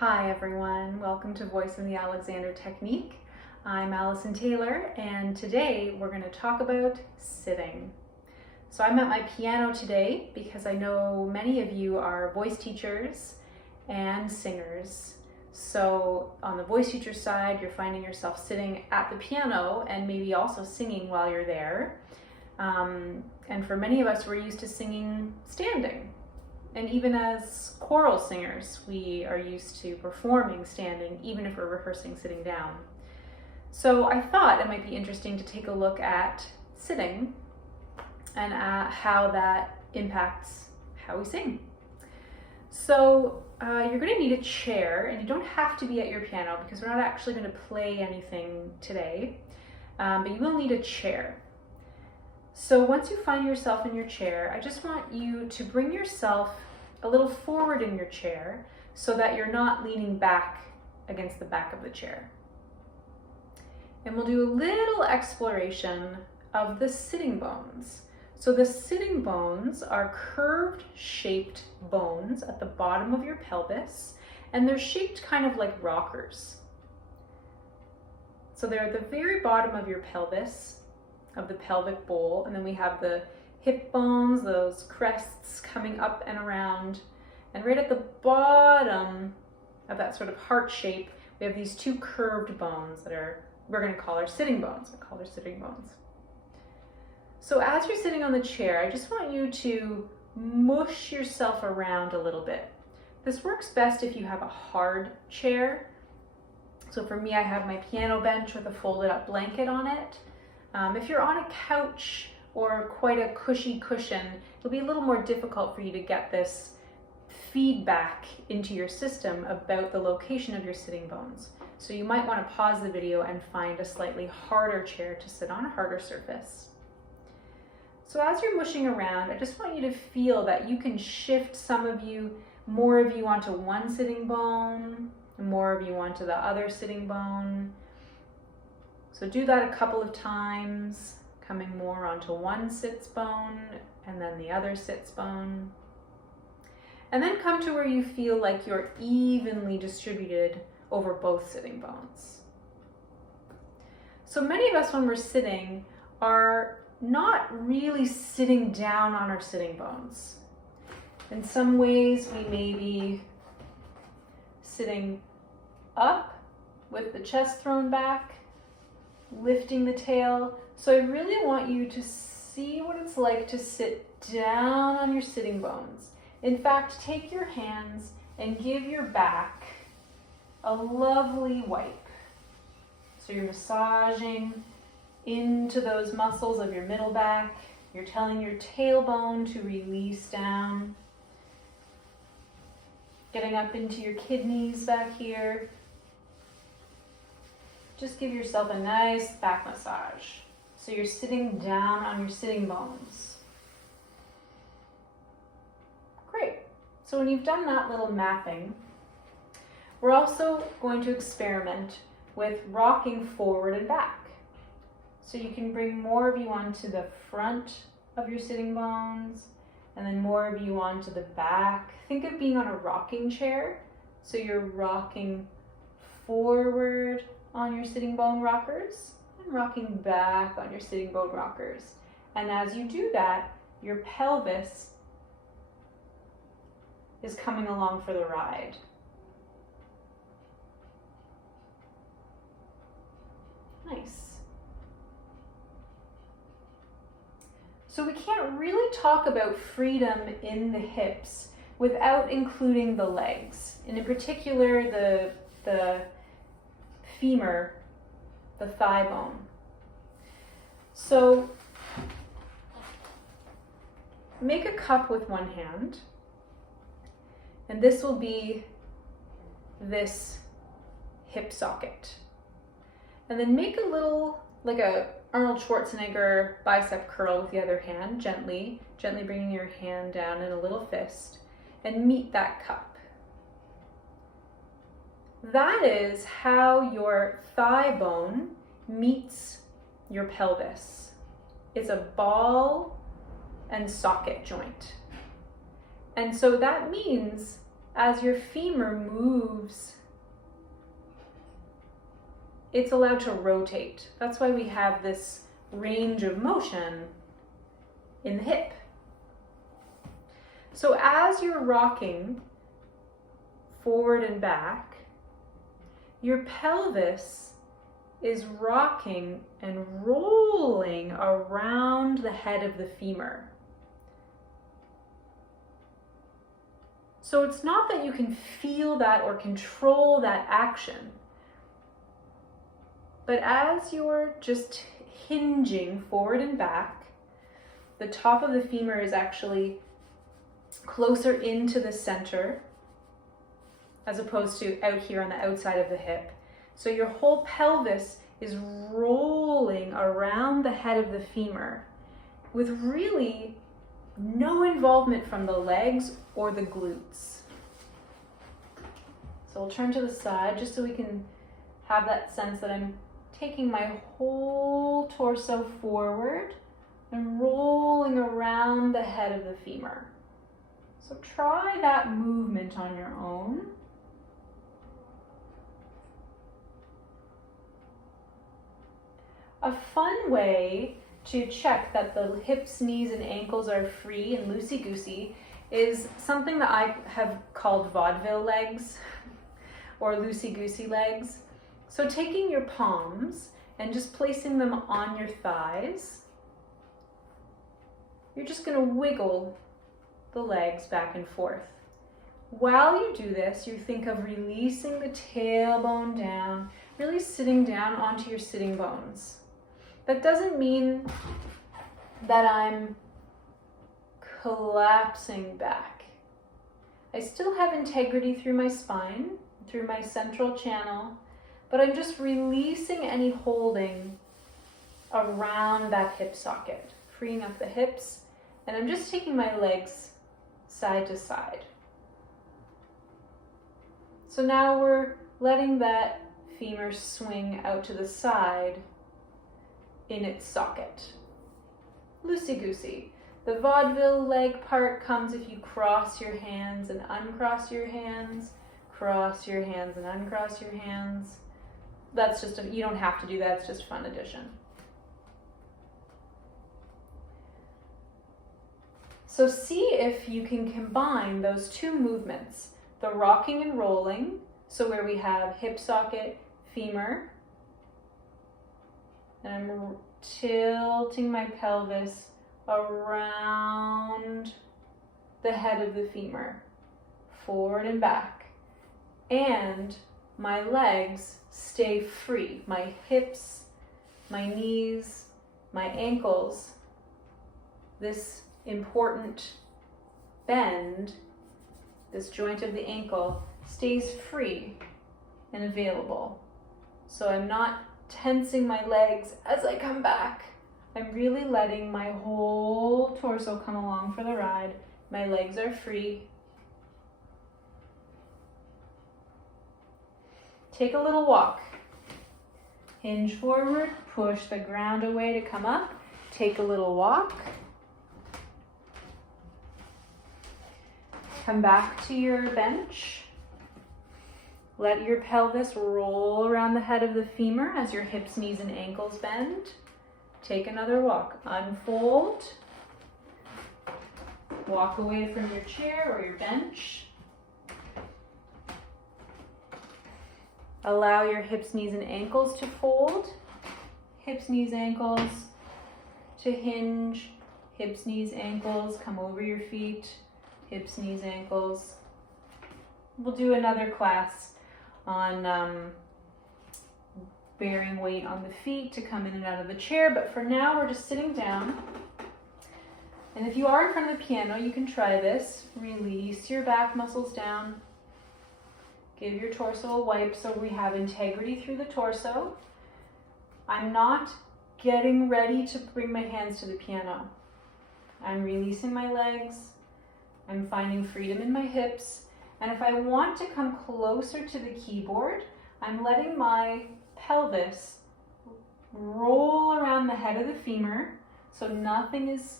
Hi everyone, welcome to Voice in the Alexander Technique. I'm Alison Taylor and today we're going to talk about sitting. So I'm at my piano today because I know many of you are voice teachers and singers. So on the voice teacher side, you're finding yourself sitting at the piano and maybe also singing while you're there. And for many of us, we're used to singing standing. And even as choral singers, we are used to performing standing, even if we're rehearsing sitting down. So I thought it might be interesting to take a look at sitting and how that impacts how we sing. So you're going to need a chair, and you don't have to be at your piano because we're not actually going to play anything today, but you will need a chair. So once you find yourself in your chair, I just want you to bring yourself a little forward in your chair so that you're not leaning back against the back of the chair. And we'll do a little exploration of the sitting bones. So the sitting bones are curved shaped bones at the bottom of your pelvis, and they're shaped kind of like rockers. So they're at the very bottom of your pelvis, of the pelvic bowl, and then we have the hip bones, those crests coming up and around, and right at the bottom of that sort of heart shape we have these two curved bones that we're going to call our sitting bones. I call them sitting bones. So as you're sitting on the chair, I just want you to mush yourself around a little bit. This works best if you have a hard chair. So for me, I have my piano bench with a folded up blanket on it. If you're on a couch or quite a cushy cushion, it'll be a little more difficult for you to get this feedback into your system about the location of your sitting bones. So you might want to pause the video and find a slightly harder chair to sit on, a harder surface. So as you're mushing around, I just want you to feel that you can shift more of you onto one sitting bone, and more of you onto the other sitting bone. So do that a couple of times, coming more onto one sits bone and then the other sits bone. And then come to where you feel like you're evenly distributed over both sitting bones. So many of us, when we're sitting, are not really sitting down on our sitting bones. In some ways, we may be sitting up with the chest thrown back, lifting the tail. So I really want you to see what it's like to sit down on your sitting bones. In fact, take your hands and give your back a lovely wipe. So you're massaging into those muscles of your middle back. You're telling your tailbone to release down. Getting up into your kidneys back here. Just give yourself a nice back massage. So you're sitting down on your sitting bones. Great. So when you've done that little mapping, we're also going to experiment with rocking forward and back. So you can bring more of you onto the front of your sitting bones, and then more of you onto the back. Think of being on a rocking chair. So you're rocking forward on your sitting bone rockers and rocking back on your sitting bone rockers. And as you do that, your pelvis is coming along for the ride. Nice. So we can't really talk about freedom in the hips without including the legs, and in particular the femur, the thigh bone. So make a cup with one hand, and this will be this hip socket. And then make a little, like a Arnold Schwarzenegger bicep curl with the other hand, gently bringing your hand down in a little fist, and meet that cup. That is how your thigh bone meets your pelvis. It's a ball and socket joint. And so that means as your femur moves, it's allowed to rotate. That's why we have this range of motion in the hip. So as you're rocking forward and back, your pelvis is rocking and rolling around the head of the femur. So it's not that you can feel that or control that action, but as you're just hinging forward and back, the top of the femur is actually closer into the center as opposed to out here on the outside of the hip. So your whole pelvis is rolling around the head of the femur with really no involvement from the legs or the glutes. So we'll turn to the side just so we can have that sense that I'm taking my whole torso forward and rolling around the head of the femur. So try that movement on your own. A fun way to check that the hips, knees, and ankles are free and loosey-goosey is something that I have called vaudeville legs or loosey-goosey legs. So taking your palms and just placing them on your thighs, you're just going to wiggle the legs back and forth. While you do this, you think of releasing the tailbone down, really sitting down onto your sitting bones. That doesn't mean that I'm collapsing back. I still have integrity through my spine, through my central channel, but I'm just releasing any holding around that hip socket, freeing up the hips, and I'm just taking my legs side to side. So now we're letting that femur swing out to the side in its socket. Loosey-goosey. The vaudeville leg part comes if you cross your hands and uncross your hands, cross your hands and uncross your hands. That's just, you don't have to do that, it's just a fun addition. So see if you can combine those two movements, the rocking and rolling, so where we have hip socket, femur, and I'm tilting my pelvis around the head of the femur, forward and back, and my legs stay free. My hips, my knees, my ankles, this important bend, this joint of the ankle, stays free and available. So I'm not tensing my legs as I come back. I'm really letting my whole torso come along for the ride. My legs are free. Take a little walk. Hinge forward, push the ground away to come up. Take a little walk. Come back to your bench. Let your pelvis roll around the head of the femur as your hips, knees, and ankles bend. Take another walk. Unfold. Walk away from your chair or your bench. Allow your hips, knees, and ankles to fold. Hips, knees, ankles to hinge. Hips, knees, ankles, come over your feet. Hips, knees, ankles. We'll do another class on bearing weight on the feet to come in and out of the chair, but for now we're just sitting down. And if you are in front of the piano, you can try this. Release your back muscles down. Give your torso a wipe so we have integrity through the torso. I'm not getting ready to bring my hands to the piano. I'm releasing my legs. I'm finding freedom in my hips. And if I want to come closer to the keyboard, I'm letting my pelvis roll around the head of the femur, so nothing is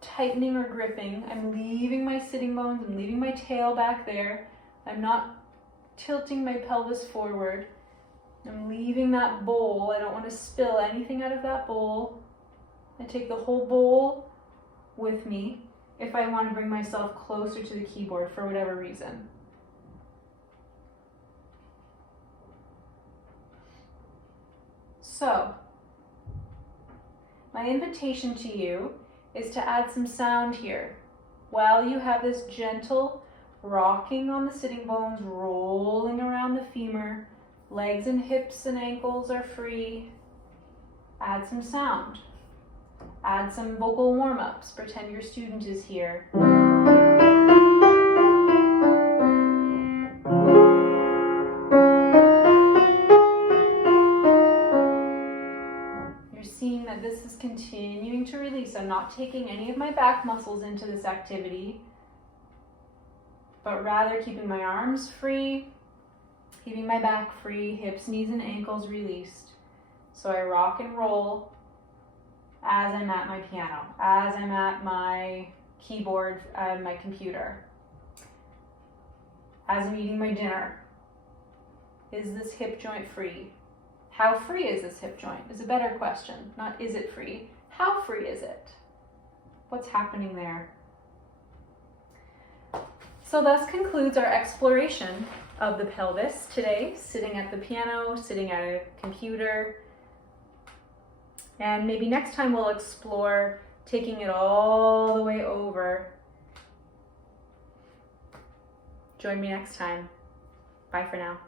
tightening or gripping. I'm leaving my sitting bones, I'm leaving my tail back there. I'm not tilting my pelvis forward. I'm leaving that bowl. I don't want to spill anything out of that bowl. I take the whole bowl with me if I want to bring myself closer to the keyboard for whatever reason. So, my invitation to you is to add some sound here. While you have this gentle rocking on the sitting bones, rolling around the femur, legs and hips and ankles are free. Add some sound. Add some vocal warm-ups. Pretend your student is here. You're seeing that this is continuing to release. I'm not taking any of my back muscles into this activity, but rather keeping my arms free, keeping my back free, hips, knees, and ankles released. So I rock and roll as I'm at my piano, as I'm at my keyboard and my computer, as I'm eating my dinner. Is this hip joint free? How free is this hip joint is a better question. Not is it free, how free is it? What's happening there? So thus concludes our exploration of the pelvis today, sitting at the piano, sitting at a computer. And maybe next time we'll explore taking it all the way over. Join me next time. Bye for now.